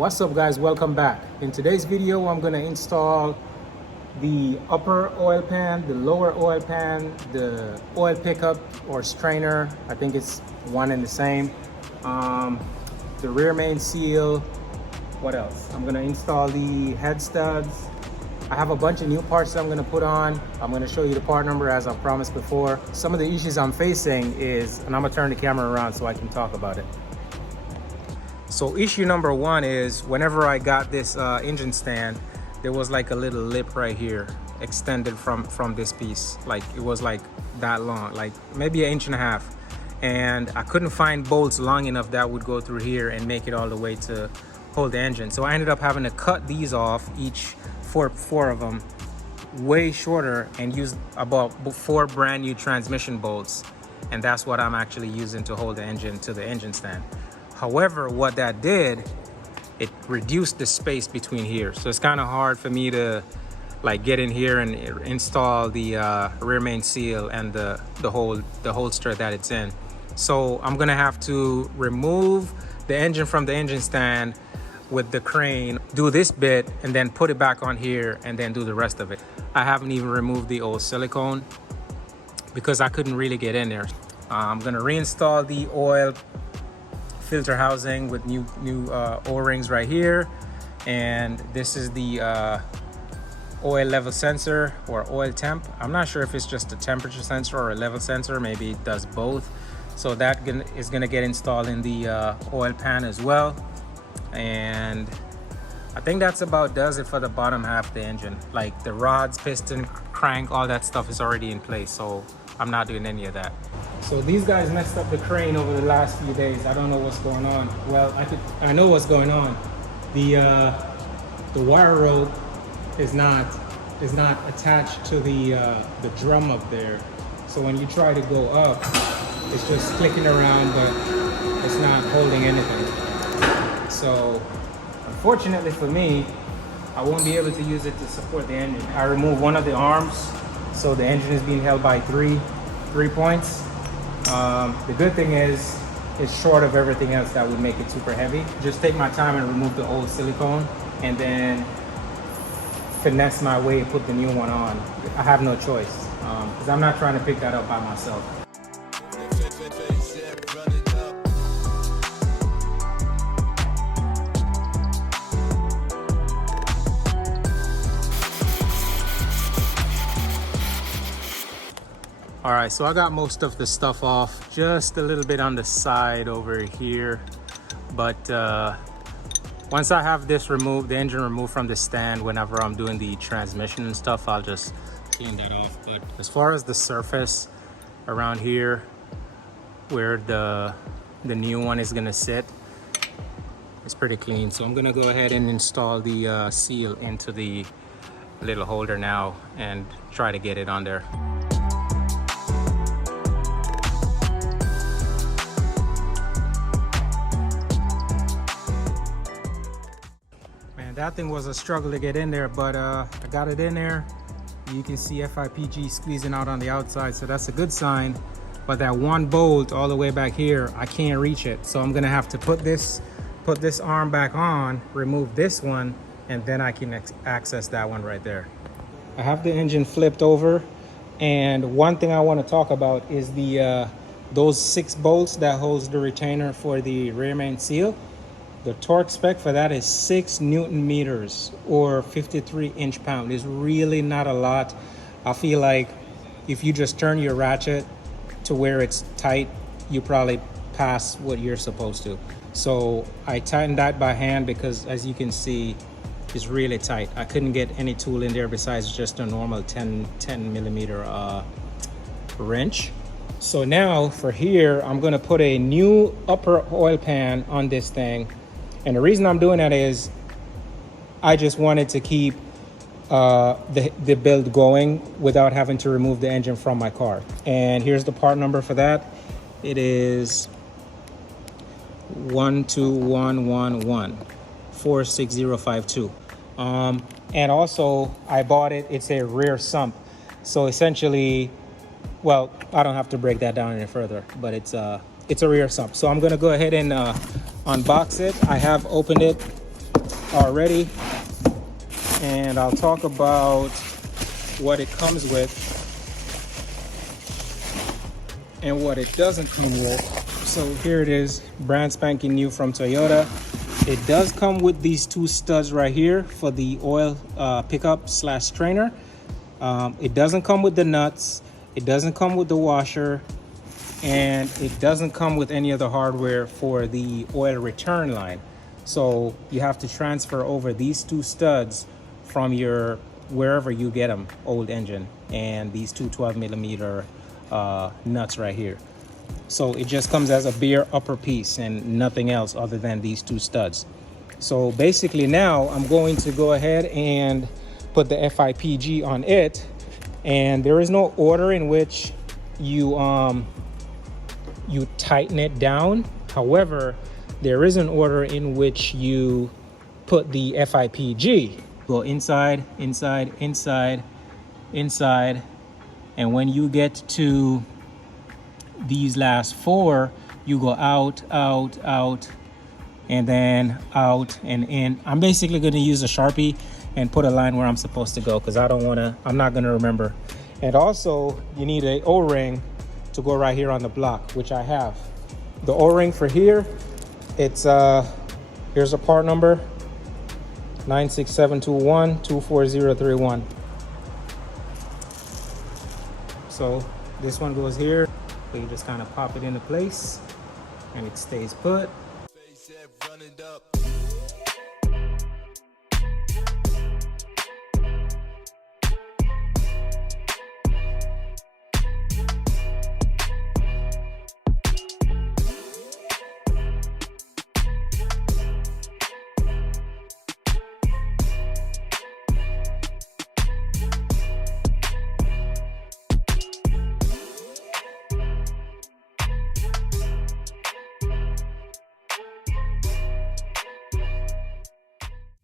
What's up guys, welcome back. In today's video I'm going to install the upper oil pan, the lower oil pan, the oil pickup or strainer, I think it's one and the same, the rear main seal. What else? I'm going to install the head studs. I have a bunch of new parts that I'm going to put on. I'm going to show you the part number as I promised before. Some of the issues I'm facing is, and I'm going to turn the camera around so I can talk about it. So issue number one is whenever I got this engine stand, there was like a little lip right here extended from this piece. Like it was like that long, like maybe 1.5 inches. And I couldn't find bolts long enough that would go through here and make it all the way to hold the engine. So I ended up having to cut these off, each four of them, way shorter, and use about 4 brand new transmission bolts. And that's what I'm actually using to hold the engine to the engine stand. However, what that did, it reduced the space between here. So it's kind of hard for me to like get in here and install the rear main seal and the holster that it's in. So I'm gonna have to remove the engine from the engine stand with the crane, do this bit, and then put it back on here and then do the rest of it. I haven't even removed the old silicone because I couldn't really get in there. I'm gonna reinstall the oil filter housing with new O-rings right here, and this is the oil level sensor or oil temp. I'm not sure if it's just a temperature sensor or a level sensor, maybe it does both. So that is gonna get installed in the oil pan as well, and I think that's about does it for the bottom half of the engine. Like the rods, piston, crank, all that stuff is already in place, so I'm not doing any of that. So these guys messed up the crane over the last few days. I don't know what's going on. Well, I know what's going on. The wire rope is not attached to the drum up there. So when you try to go up, it's just clicking around, but it's not holding anything. So unfortunately for me, I won't be able to use it to support the engine. I removed one of the arms, so the engine is being held by three points. The good thing is it's short of everything else that would make it super heavy. Just take my time and remove the old silicone and then finesse my way and put the new one on. I have no choice because I'm not trying to pick that up by myself. All right, so I got most of the stuff off, just a little bit on the side over here. But once I have this removed, the engine removed from the stand, whenever I'm doing the transmission and stuff, I'll just clean that off. But as far as the surface around here, where the new one is gonna sit, it's pretty clean. So I'm gonna go ahead and install the seal into the little holder now and try to get it on there. That thing was a struggle to get in there, but I got it in there. You can see FIPG squeezing out on the outside, so that's a good sign. But that one bolt all the way back here, I can't reach it. So I'm gonna have to put this arm back on, remove this one, and then I can access that one right there. I have the engine flipped over, and one thing I want to talk about is the those 6 bolts that holds the retainer for the rear main seal. The torque spec for that is 6 Newton meters or 53 inch-pound. It's really not a lot. I feel like if you just turn your ratchet to where it's tight, you probably pass what you're supposed to. So I tightened that by hand because, as you can see, it's really tight. I couldn't get any tool in there besides just a normal 10 millimeter wrench. So now for here, I'm gonna put a new upper oil pan on this thing. And the reason I'm doing that is I just wanted to keep the build going without having to remove the engine from my car. And here's the part number for that. It is 12111 46052. And also I bought it, it's a rear sump. So essentially, well, I don't have to break that down any further, but it's a rear sump. So I'm gonna go ahead and unbox it. I have opened it already, and I'll talk about what it comes with and what it doesn't come with. So here it is, brand spanking new from Toyota. It does come with these two studs right here for the oil pickup slash strainer. It doesn't come with the nuts. It doesn't come with the washer, and it doesn't come with any other hardware for the oil return line. So you have to transfer over these two studs from your wherever you get them, old engine, and these two 12mm nuts right here. So it just comes as a bare upper piece and nothing else other than these two studs. So basically now I'm going to go ahead and put the FIPG on it, and there is no order in which you tighten it down. However, there is an order in which you put the FIPG. Go inside, inside, inside, inside, and when you get to these last four, you go out, out, out, and then out and in. I'm basically going to use a Sharpie and put a line where I'm supposed to go, because I'm not going to remember. And also you need a O-ring to go right here on the block, which I have. The O-ring for here, it's here's a part number, 96721-24031. So this one goes here, so you just kind of pop it into place and it stays put.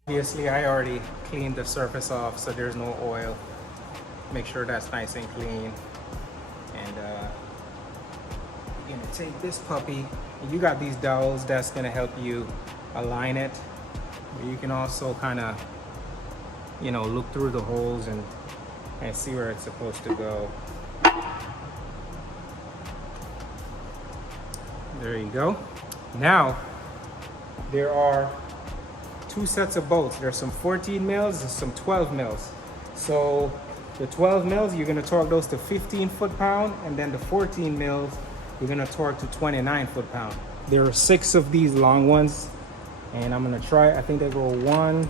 Obviously, I already cleaned the surface off, so there's no oil. Make sure that's nice and clean. And you're gonna take this puppy. You got these dowels that's gonna help you align it. You can also kind of, you know, look through the holes and see where it's supposed to go. There you go. Now, there are two sets of bolts. There's some 14 mils and some 12 mils. So the 12 mils, you're gonna torque those to 15 foot-pound, and then the 14 mils, you're gonna torque to 29 foot-pound. There are 6 of these long ones, and I'm gonna try, I think they go 1,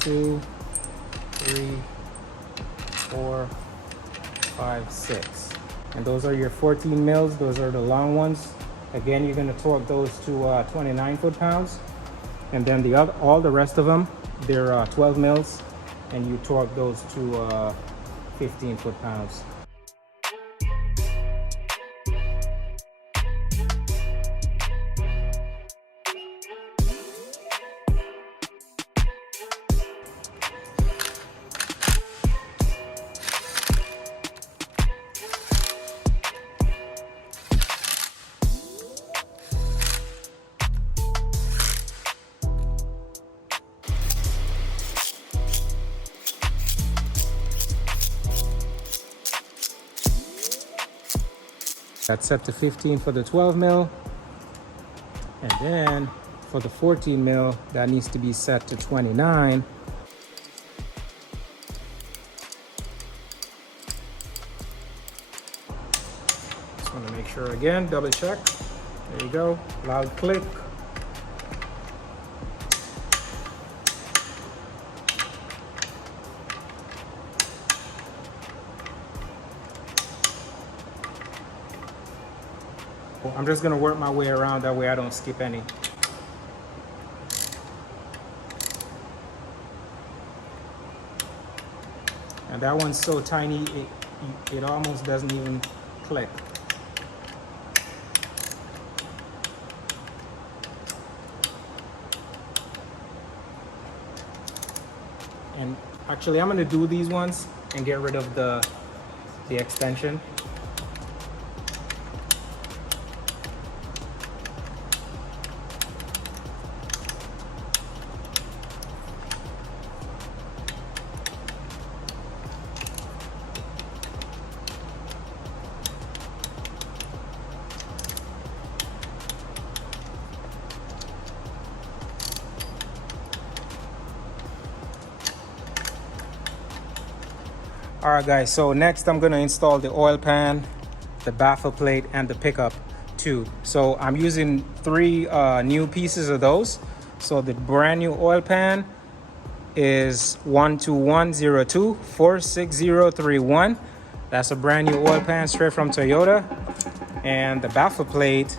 2, 3, 4, 5, 6. And those are your 14 mils, those are the long ones. Again, you're gonna torque those to 29 foot-pounds. And then all the rest of them, they're 12 mils, and you torque those to 15 foot-pounds. That's set to 15 for the 12 mil. And then for the 14 mil, that needs to be set to 29. Just want to make sure again, double check. There you go, loud click. I'm just gonna work my way around, that way I don't skip any. And that one's so tiny, it almost doesn't even click. And actually, I'm gonna do these ones and get rid of the extension. All right, guys, so next I'm gonna install the oil pan, the baffle plate, and the pickup tube. So I'm using three new pieces of those. So the brand new oil pan is 12102-46031. That's a brand new oil pan straight from Toyota. And the baffle plate,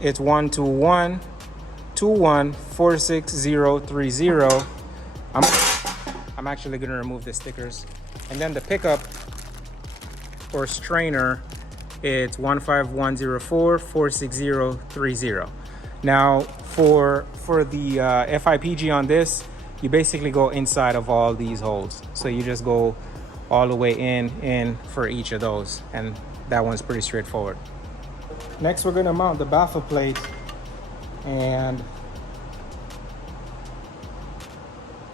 it's 121-46030. I'm actually gonna remove the stickers. And then the pickup or strainer, it's 15104-46030. Now for the FIPG on this, you basically go inside of all these holes. So you just go all the way in for each of those, and that one's pretty straightforward. Next, we're gonna mount the baffle plate, and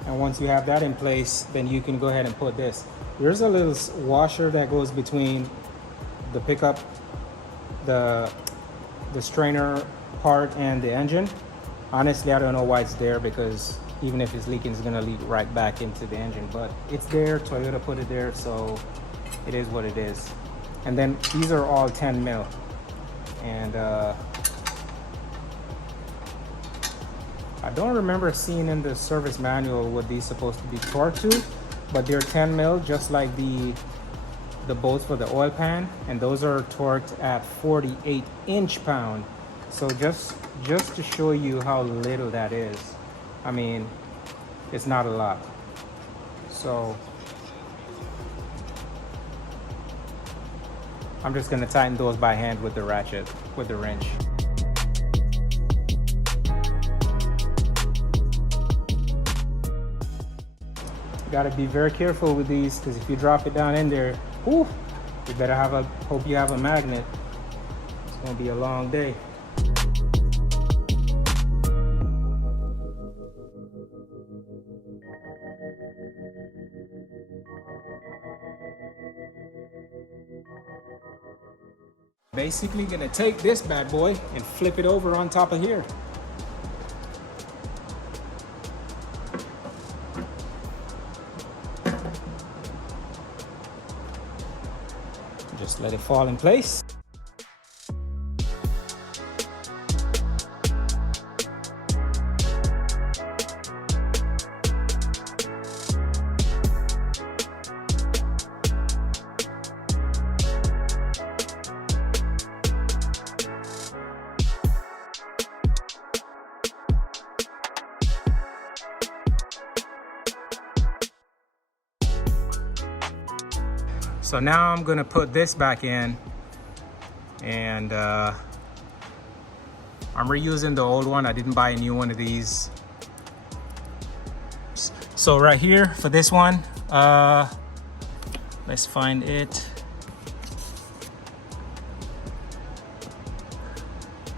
once you have that in place, then you can go ahead and put this. There's a little washer that goes between the pickup, the strainer part, and the engine. Honestly, I don't know why it's there, because even if it's leaking, it's gonna leak right back into the engine, but it's there. Toyota put it there, so it is what it is. And then these are all 10 mil. And I don't remember seeing in the service manual what these supposed to be torqued to, but they're 10 mil, just like the bolts for the oil pan, and those are torqued at 48 inch-pound. So just to show you how little that is. I mean, it's not a lot. So I'm just gonna tighten those by hand with the ratchet, with the wrench. You gotta be very careful with these, because if you drop it down in there, whew, you better hope you have a magnet. It's gonna be a long day. Basically gonna take this bad boy and flip it over on top of here. Just let it fall in place. So now I'm gonna put this back in, and I'm reusing the old one. I didn't buy a new one of these. So right here for this one, let's find it.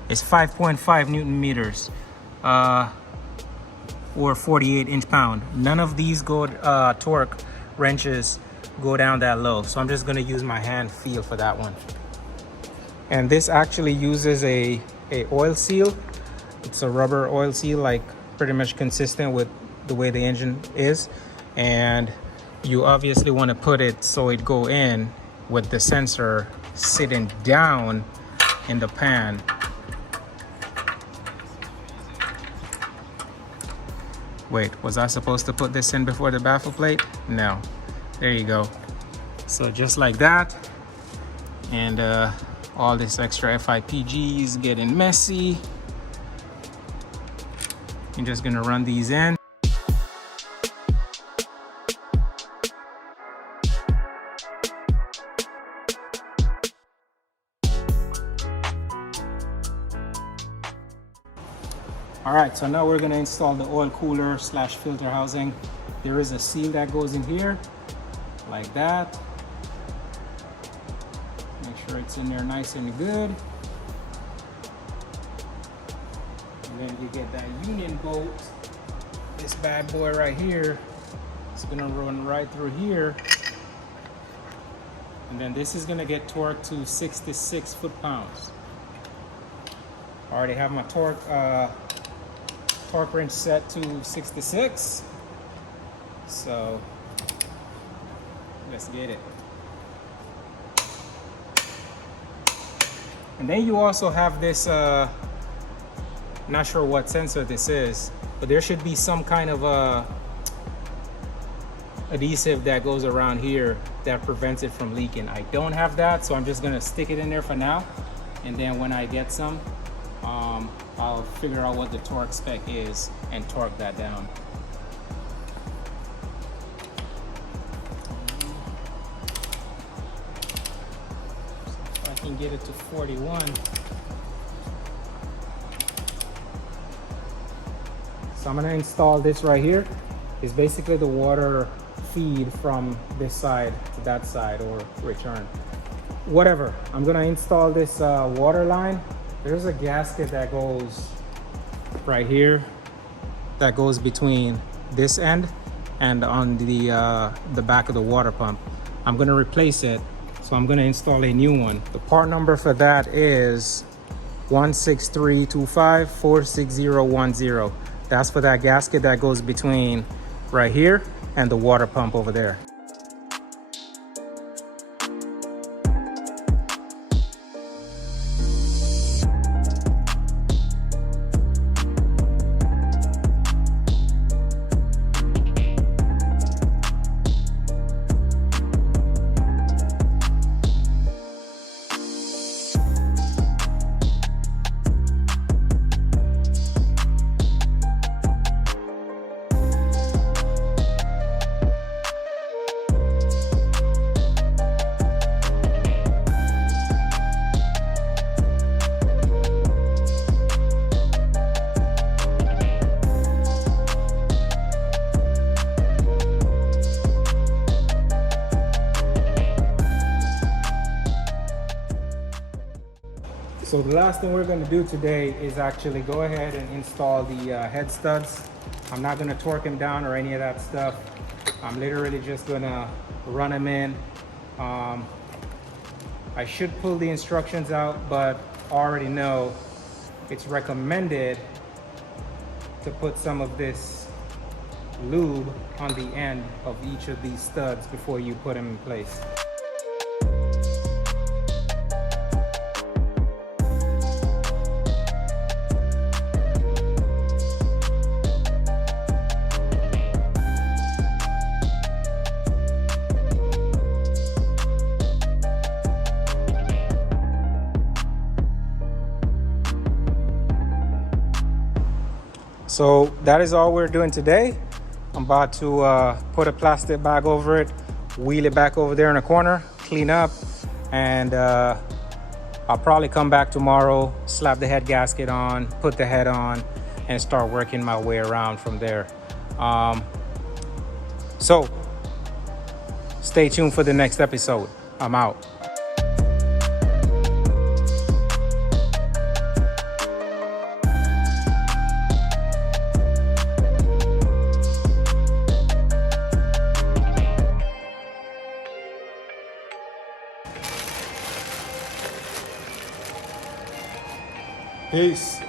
It's 5.5 Newton meters, or 48 inch-pound. None of these torque wrenches go down that low, so I'm just going to use my hand feel for that one. And this actually uses a oil seal. It's a rubber oil seal, like pretty much consistent with the way the engine is, and you obviously want to put it so it go in with the sensor sitting down in the pan. Wait, was I supposed to put this in before the baffle plate? No. There you go. So just like that, and all this extra FIPG is getting messy. I'm just gonna run these in. All right, so now we're gonna install the oil cooler / filter housing. There is a seal that goes in here, like that. Make sure it's in there nice and good. And then you get that union bolt. This bad boy right here, it's gonna run right through here. And then this is gonna get torqued to 66 foot-pounds. I already have my torque wrench set to 66. So Let's get it. And then you also have this, not sure what sensor this is, but there should be some kind of adhesive that goes around here that prevents it from leaking. I don't have that, so I'm just gonna stick it in there for now. And then when I get some, I'll figure out what the torque spec is and torque that down. So if I can get it to 41. So I'm gonna install this right here. It's basically the water feed from this side to that side, or return. Whatever, I'm gonna install this water line. There's a gasket that goes right here that goes between this end and on the back of the water pump. I'm gonna replace it, so I'm gonna install a new one. The part number for that is 16325-46010. That's for that gasket that goes between right here and the water pump over there. So the last thing we're going to do today is actually go ahead and install the head studs. I'm not going to torque them down or any of that stuff. I'm literally just going to run them in. I should pull the instructions out, but I already know it's recommended to put some of this lube on the end of each of these studs before you put them in place. So that is all we're doing today. I'm about to put a plastic bag over it, wheel it back over there in a corner, clean up, and I'll probably come back tomorrow, slap the head gasket on, put the head on, and start working my way around from there. So stay tuned for the next episode. I'm out. Peace.